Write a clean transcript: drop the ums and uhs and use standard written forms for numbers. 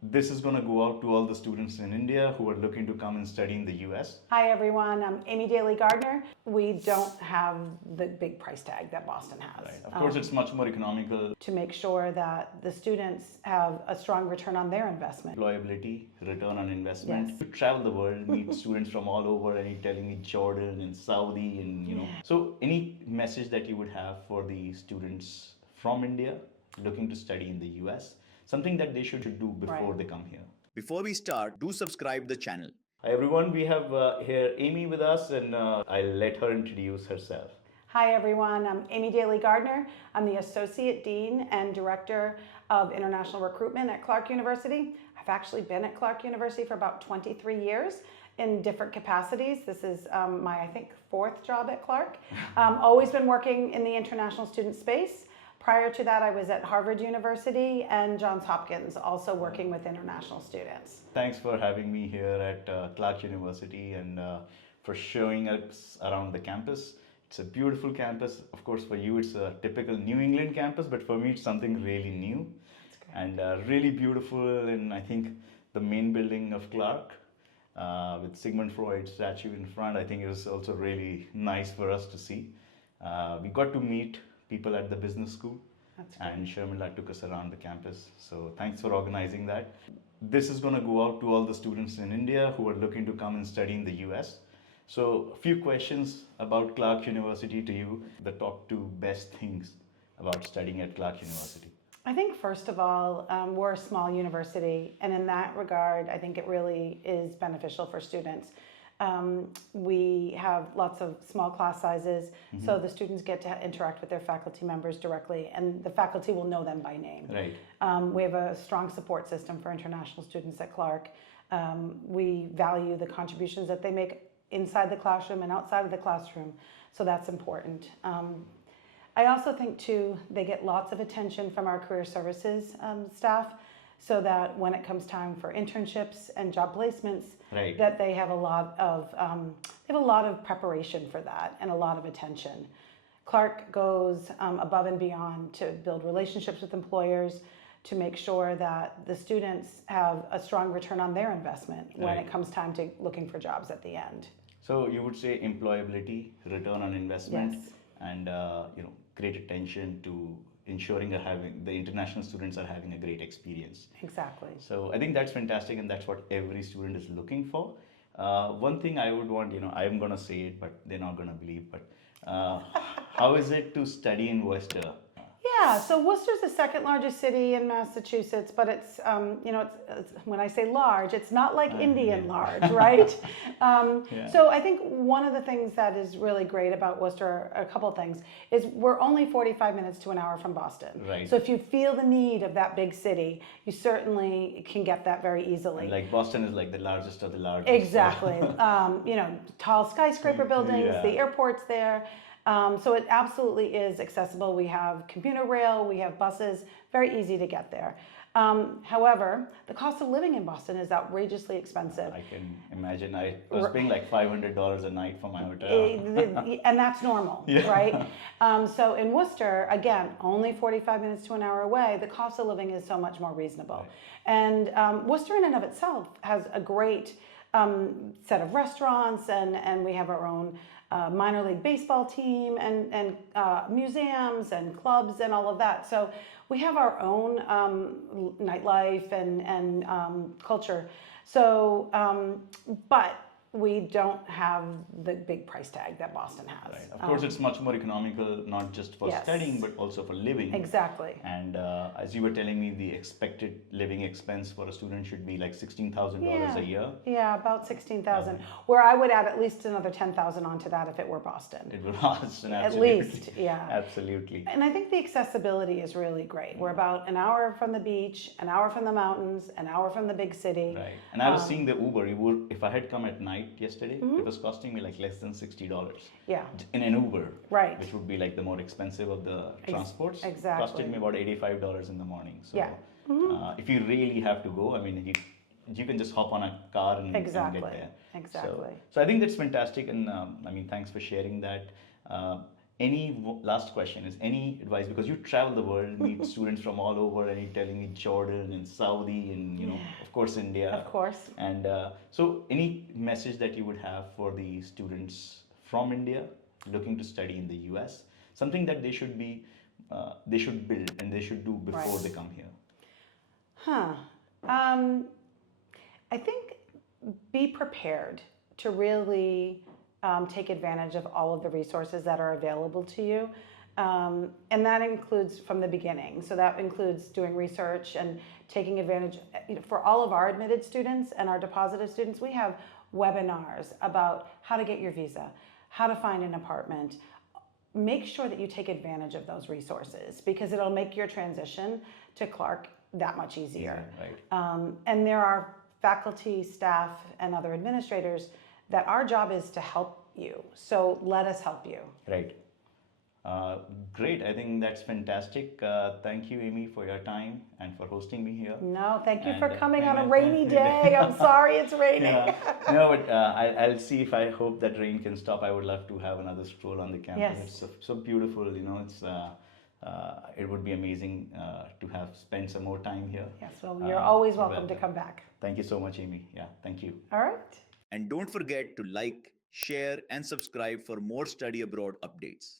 This is going to go out to all the students in India who are looking to come and study in the US. Hi everyone, I'm Daly Gardner. We don't have the big price tag that Boston has. Right. Of course, it's much more economical. To make sure that the students have a strong return on their investment. Employability, return on investment. Yes. You travel the world, meet students from all over, and you're telling me Jordan and Saudi and Yeah. So any message that you would have for the students from India looking to study in the US? Something that they should do before they come here. Before we start, do subscribe the channel. Hi everyone, we have here Amy with us, and I'll let her introduce herself. Hi everyone, I'm Daly Gardner. I'm the Associate Dean and Director of International Recruitment at Clark University. I've actually been at Clark University for about 23 years in different capacities. This is my, I think, fourth job at Clark. Always been working in the international student space. Prior to that, I was at Harvard University and Johns Hopkins, also working with international students. Thanks for having me here at Clark University and for showing us around the campus. It's a beautiful campus. Of course, for you, it's a typical New England campus, but for me, it's something really new and really beautiful. And I think the main building of Clark with Sigmund Freud's statue in front, I think it was also really nice for us to see. We got to meet people at the business school, and Sharmila took us around the campus. So thanks for organizing that. This is going to go out to all the students in India who are looking to come and study in the US. So a few questions about Clark University to you, the top two best things about studying at Clark University. I think first of all, we're a small university, and in that regard, I think it really is beneficial for students. We have lots of small class sizes, so the students get to interact with their faculty members directly, and the faculty will know them by name. Right. We have a strong support system for international students at Clark. We value the contributions that they make inside the classroom and outside of the classroom, so that's important. I also think too, they get lots of attention from our career services staff, so that when it comes time for internships and job placements, that they have a lot of preparation for that and a lot of attention. Clark goes above and beyond to build relationships with employers, to make sure that the students have a strong return on their investment when it comes time to looking for jobs at the end. So you would say employability, return on investment, Yes. and great attention to ensuring the international students are having a great experience. Exactly. So I think that's fantastic, and that's what every student is looking for. One thing I would want, I'm going to say it, but they're not going to believe, but how is it to study in Worcester? Yeah, so Worcester's the second largest city in Massachusetts, but it's, it's when I say large, it's not like Indian large, right? So I think one of the things that is really great about Worcester, a couple of things, is we're only 45 minutes to an hour from Boston. Right. So if you feel the need of that big city, you certainly can get that very easily. And like Boston is like the largest of the largest. Exactly. Tall skyscraper buildings, the airport's there. So it absolutely is accessible. We have commuter rail, we have buses, very easy to get there. However, the cost of living in Boston is outrageously expensive. I can imagine. I was paying like $500 a night for my hotel. And that's normal, right? So in Worcester, again, only 45 minutes to an hour away, the cost of living is so much more reasonable. And Worcester in and of itself has a great set of restaurants, and we have our own minor league baseball team and museums and clubs and all of that. So we have our own nightlife and culture. So, but we don't have the big price tag that Boston has. Right. Of course, it's much more economical, not just for studying, but also for living. Exactly. And as you were telling me, the expected living expense for a student should be like $16,000 a year. Yeah, about 16,000. Where I would add at least another 10,000 onto that if it were Boston. It would Boston, absolutely. At least, yeah. Absolutely. And I think the accessibility is really great. We're about an hour from the beach, an hour from the mountains, an hour from the big city. Right. And I was seeing the Uber. If I had come at night yesterday, it was costing me like less than $60. Yeah. In an Uber. Right. Which would be like the more expensive of the transports. Exactly. Costed me about $85 in the morning. So yeah. If you really have to go, I mean, you can just hop on a car and get there. Exactly. So I think that's fantastic, and I mean, thanks for sharing that. last question is any advice, because you travel the world, meet students from all over, and you're telling me Jordan and Saudi and of course India. Of course. And so any message that you would have for the students from India looking to study in the US, something that they should build and they should do before Right. they come here? I think be prepared to really take advantage of all of the resources that are available to you. And that includes from the beginning. So that includes doing research and taking advantage. For all of our admitted students and our deposited students, we have webinars about how to get your visa, how to find an apartment. Make sure that you take advantage of those resources because it'll make your transition to Clark that much easier. Right. And there are faculty, staff, and other administrators that our job is to help you. So let us help you. Right. Great. I think that's fantastic. Thank you, Amy, for your time and for hosting me here. No, thank you for And, coming on a rainy day. I'm sorry it's raining. Yeah. No, but I'll see if I hope that rain can stop. I would love to have another stroll on the campus. Yes. It's so beautiful. It's it would be amazing to have spent some more time here. Yes, well, you're always welcome but, to come back. Thank you so much, Amy. Yeah, thank you. All right. And don't forget to like, share, and subscribe for more study abroad updates.